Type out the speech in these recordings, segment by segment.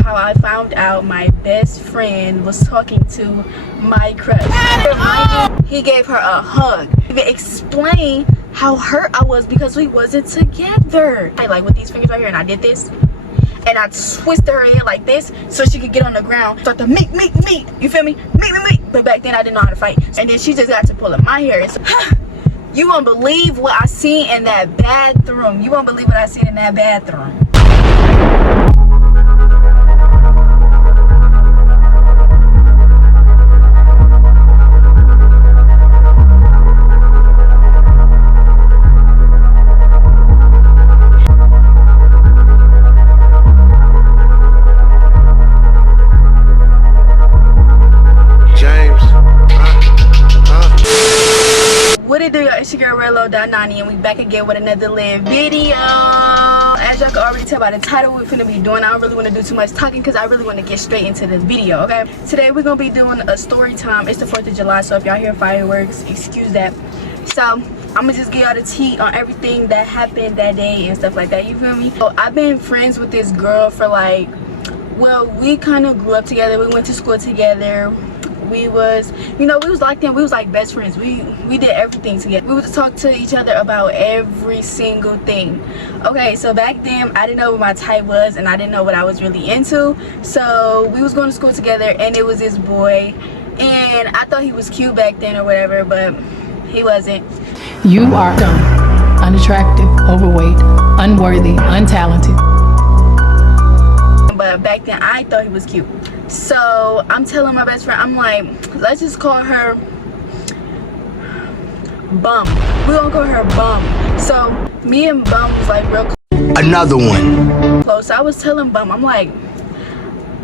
How I found out my best friend was talking to my crush. He gave her a hug. Even explain how hurt I was because we wasn't together. I like with these fingers right here, and I did this. And I twisted her head like this so she could get on the ground. Start to meet. You feel me? Meet. But back then I didn't know how to fight. And then she just got to pulling my hair. So, you won't believe what I seen in that bathroom. You won't believe what I seen in that bathroom. What it do, y'all? It's your girl Rello.Nani, and we back again with another live video. As y'all can already tell by the title we're finna be doing, I don't really want to do too much talking because I really want to get straight into this video, okay? Today we're gonna be doing a story time. It's the 4th of July, so if y'all hear fireworks, excuse that. So I'm gonna just give y'all the tea on everything that happened that day and stuff like that, you feel me? So I've been friends with this girl for like, well, we kind of grew up together. We went to school together. We was, you know, we was like them. We was like best friends. We did everything together. We would talk to each other about every single thing. Okay, so back then I didn't know what my type was, and I didn't know what I was really into. So we was going to school together, and it was this boy, and I thought he was cute back then or whatever, but he wasn't. You are dumb, unattractive, overweight, unworthy, untalented. But back then I thought he was cute. So I'm telling my best friend, I'm like, let's just call her Bum. We're gonna call her Bum. So me and Bum was like real close. Another one. Close. So I was telling Bum, I'm like,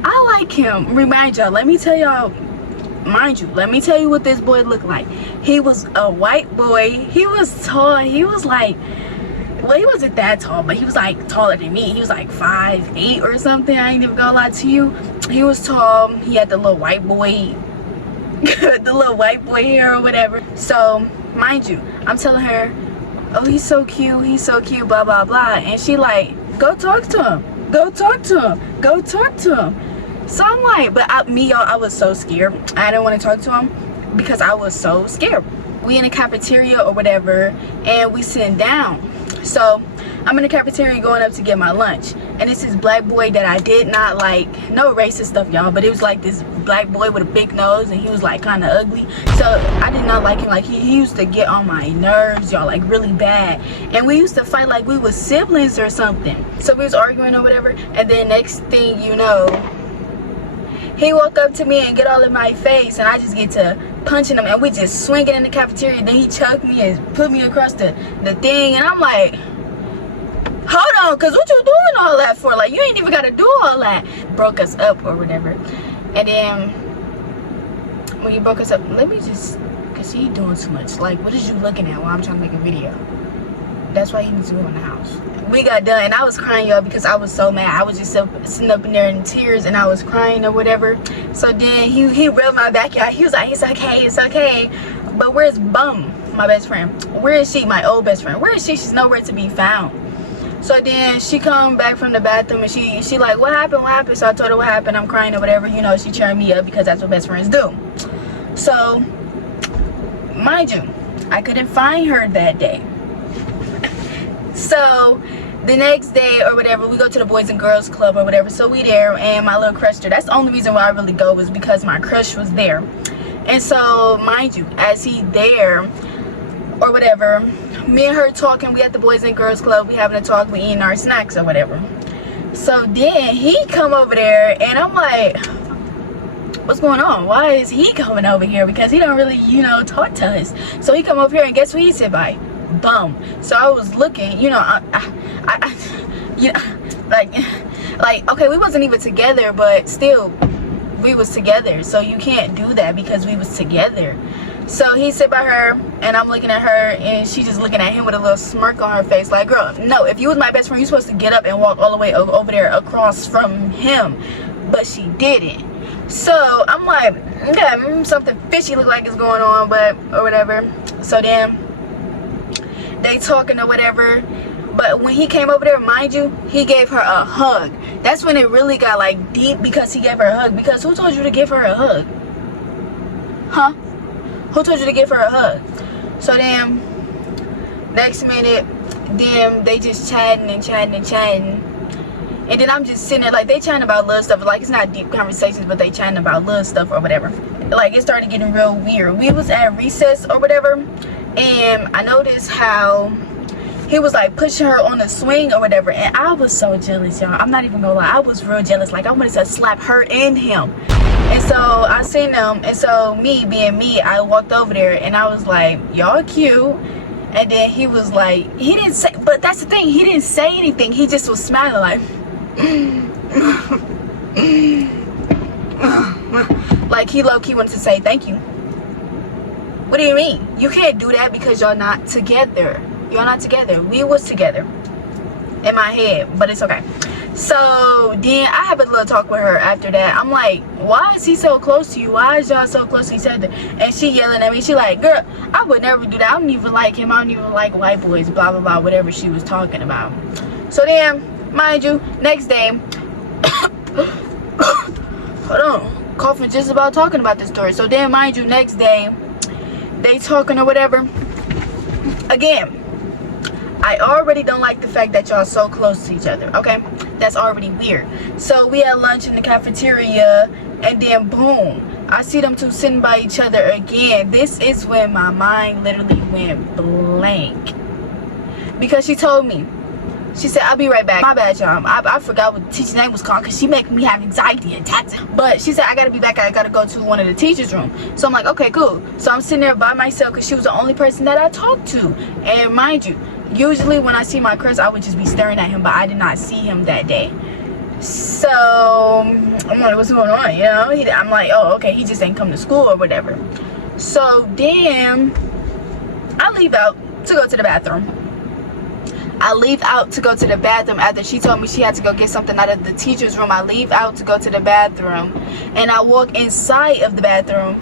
I like him. Remind y'all, let me tell you what this boy looked like. He was a white boy. He was tall. He was like, well, he wasn't that tall, but he was like taller than me. He was like 5'8" or something. I ain't even gonna lie to you. He was tall. He had the little white boy hair or whatever. So mind you, I'm telling her, oh, he's so cute, blah blah blah, and she like, go talk to him, go talk to him. So I'm like, but I was so scared. I didn't want to talk to him because I was so scared. We in a cafeteria or whatever, and we sitting down. So I'm in the cafeteria going up to get my lunch, and it's this black boy that I did not like. No racist stuff, y'all, but it was like this black boy with a big nose, and he was like kind of ugly. So I did not like him. Like he used to get on my nerves, y'all, like really bad. And we used to fight like we was siblings or something. So we was arguing or whatever, and then next thing you know, he walked up to me and get all in my face, and I just get to punching him, and we just swinging in the cafeteria. Then he choked me and put me across the thing, and I'm like, hold on, because what you doing all that for? Like, you ain't even got to do all that. Broke us up or whatever. And then when you broke us up, let me just, because he doing too much. Like, what is you looking at while I'm trying to make a video? That's why he needs to go in the house. We got done, and I was crying, y'all, because I was so mad. I was just sitting up in there in tears, and I was crying or whatever. So then he rubbed my back, y'all. He was like, it's okay. But where's Bum, my best friend? Where is she, my old best friend? Where is she? She's nowhere to be found. So then she come back from the bathroom, and she like, what happened? So I told her what happened. I'm crying or whatever. You know, she cheering me up because that's what best friends do. So, mind you, I couldn't find her that day. So the next day or whatever, we go to the Boys and Girls Club or whatever. So we there, and my little crush there. That's the only reason why I really go, was because my crush was there. And so mind you, as he there or whatever, me and her talking. We at the Boys and Girls Club. We having a talk. We eating our snacks or whatever. So then he come over there, and I'm like, what's going on? Why is he coming over here? Because he don't really, you know, talk to us. So he come over here, and guess who he sit by? Bum. So I was looking, you know, you know, like okay, we wasn't even together, but still we was together. So you can't do that because we was together. So he sit by her, and I'm looking at her, and she just looking at him with a little smirk on her face, like, girl, no, if you was my best friend, you supposed to get up and walk all the way over there across from him. But she didn't. So I'm like, okay, something fishy look like is going on, but or whatever. So then they talking or whatever, but when he came over there, mind you, he gave her a hug. That's when it really got like deep, because he gave her a hug. Because who told you to give her a hug? Huh? Who told you to give her a hug? So then, next minute, them they just chatting. And then I'm just sitting there, like, they chatting about little stuff. Like, it's not deep conversations, but they chatting about little stuff or whatever. Like, it started getting real weird. We was at recess or whatever, and I noticed how he was, like, pushing her on the swing or whatever. And I was so jealous, y'all. I'm not even gonna lie. I was real jealous. Like, I wanted to slap her and him. And so I seen them. And so me, being me, I walked over there, and I was like, y'all cute. And then he was like, he didn't say, but that's the thing. He didn't say anything. He just was smiling like, like he low-key wanted to say thank you. What do you mean? You can't do that because y'all not together. Y'all not together. We was together in my head, but it's okay. So then I have a little talk with her after that. I'm like, why is he so close to you? Why is y'all so close to each other? And she yelling at me. She like, girl, I would never do that. I don't even like him. I don't even like white boys, blah blah blah, whatever she was talking about. So then, mind you, next day, hold on, coughing just about talking about this story. So then, mind you, next day, they talking or whatever. Again, I already don't like the fact that y'all so close to each other, okay? That's already weird. So we had lunch in the cafeteria, and then boom, I see them two sitting by each other again. This is when my mind literally went blank. Because she told me, she said, I'll be right back. My bad, y'all. I forgot what the teacher's name was called, because she making me have anxiety attacks. But she said, I gotta be back. I gotta go to one of the teacher's room. So I'm like, okay, cool. So I'm sitting there by myself, because she was the only person that I talked to. And mind you, usually when I see my crush, I would just be staring at him, but I did not see him that day. So I'm like, what's going on, you know? I'm like, oh, okay, he just ain't come to school or whatever. So then I leave out to go to the bathroom. I leave out to go to the bathroom after she told me she had to go get something out of the teacher's room. I leave out to go to the bathroom, and I walk inside of the bathroom.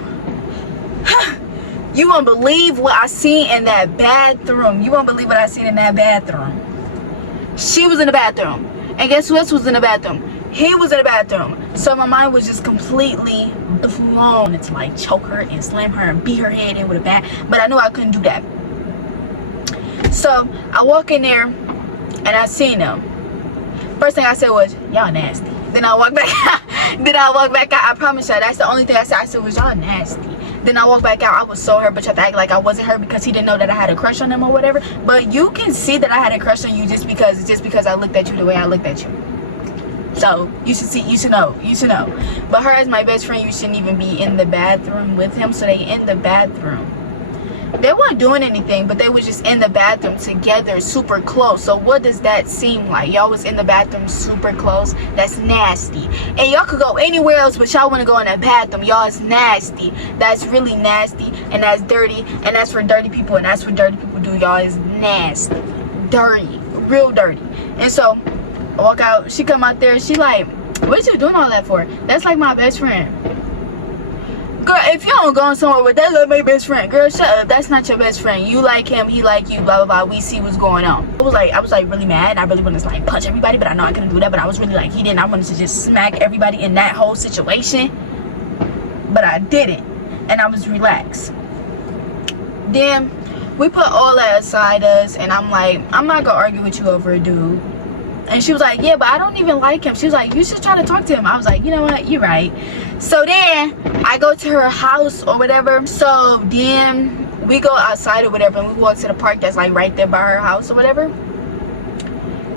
You won't believe what I seen in that bathroom. You won't believe what I seen in that bathroom. She was in the bathroom, and guess who else was in the bathroom? He was in the bathroom. So my mind was just completely blown. It's like choke her and slam her and beat her head in with a bat, but I knew I couldn't do that. So I walk in there, and I seen them. First thing I said was, y'all nasty. Then I walk back out. I promise y'all, that's the only thing I said. I said was, y'all nasty. Then I walked back out. I was so hurt, but you have to act like I wasn't hurt, because he didn't know that I had a crush on him or whatever. But you can see that I had a crush on you just because I looked at you the way I looked at you. So you should know. But her as my best friend, you shouldn't even be in the bathroom with him. So they in the bathroom. They weren't doing anything, but they was just in the bathroom together, super close. So what does that seem like? Y'all was in the bathroom super close. That's nasty. And y'all could go anywhere else, but y'all want to go in that bathroom. Y'all is nasty. That's really nasty, and that's dirty, and that's for dirty people, and that's what dirty people do. Y'all is nasty, dirty, real dirty. And so I walk out. She come out there. She like, what you doing all that for? That's like my best friend. Girl, if you don't go somewhere with that, that's my best friend. Girl, shut up. That's not your best friend. You like him, he like you, blah blah blah. We see what's going on. I was like really mad, and I really wanted to like punch everybody, but I know I couldn't do that. But I was really like heated, and I wanted to just smack everybody in that whole situation. But I didn't, and I was relaxed. Then we put all that aside us, and I'm like, I'm not gonna argue with you over a dude. And she was like, yeah, but I don't even like him. She was like, you should try to talk to him. I was like, you know what, you're right. So then I go to her house or whatever. So then we go outside or whatever, and we walk to the park that's like right there by her house or whatever.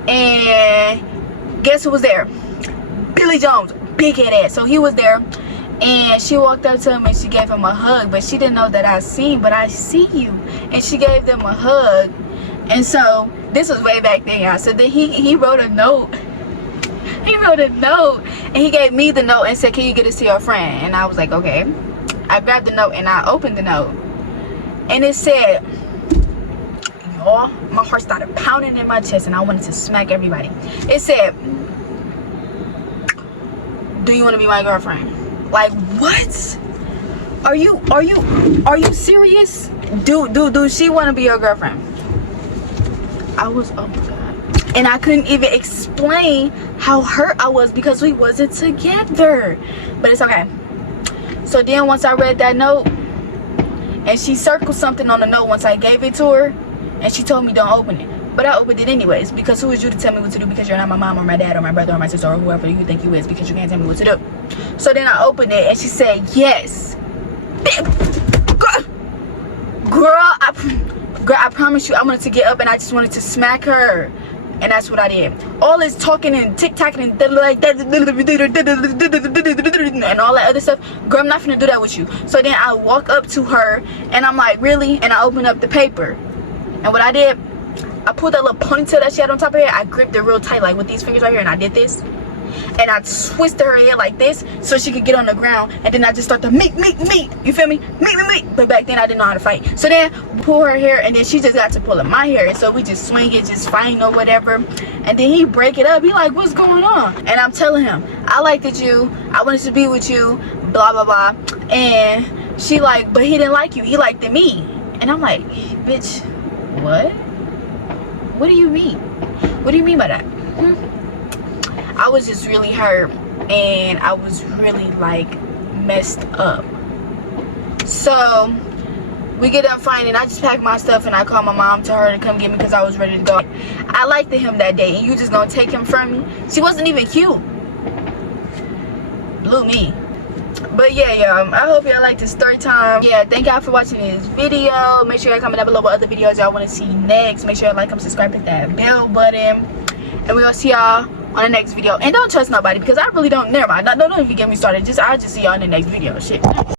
And guess who was there? Billy Jones, big head ass. So he was there, and she walked up to him and she gave him a hug, but she didn't know that I seen, but I see you. And she gave them a hug. And so this was way back then, y'all. So then he wrote a note. He wrote a note, and he gave me the note and said, can you get this to your friend? And I was like, okay. I grabbed the note and I opened the note, and it said, y'all, my heart started pounding in my chest, and I wanted to smack everybody. It said, do you want to be my girlfriend? Like, what? Are you serious? Do she want to be your girlfriend? I was, oh my god. And I couldn't even explain how hurt I was because we wasn't together. But it's okay. So then once I read that note, and she circled something on the note once I gave it to her, and she told me don't open it. But I opened it anyways, because who is you to tell me what to do, because you're not my mom or my dad or my brother or my sister or whoever you think you is, because you can't tell me what to do. So then I opened it and she said yes. Girl, I promise you I wanted to get up and I just wanted to smack her. And that's what I did. All this talking and tic-tacking and and all that other stuff. Girl, I'm not finna do that with you. So then I walk up to her and I'm like, really? And I open up the paper. And what I did, I pulled that little ponytail that she had on top of her head. I gripped it real tight, like with these fingers right here, and I did this. And I twisted her hair like this so she could get on the ground. And then I just start to meet. You feel me? Meet. But back then I didn't know how to fight. So then pull her hair, and then she just got to pulling my hair. And so we just swing it, just fighting or whatever. And then he break it up. He like, what's going on? And I'm telling him, I liked you. I wanted to be with you. Blah, blah, blah. And she like, but he didn't like you. He liked me. And I'm like, bitch, what? What do you mean? What do you mean by that? I was just really hurt, and I was really like messed up. So we get up fighting. I just packed my stuff and I called my mom to her to come get me because I was ready to go. I liked him that day, and you just gonna take him from me? She wasn't even cute. Blew me. But yeah, y'all, I hope y'all liked this story time. Yeah, thank y'all for watching this video. Make sure y'all comment down below what other videos y'all want to see next. Make sure y'all like, comment, subscribe, hit that bell button, and we'll see y'all on the next video. And don't trust nobody, because I really don't. Never mind. Don't even get me started. I'll just see y'all in the next video. Shit.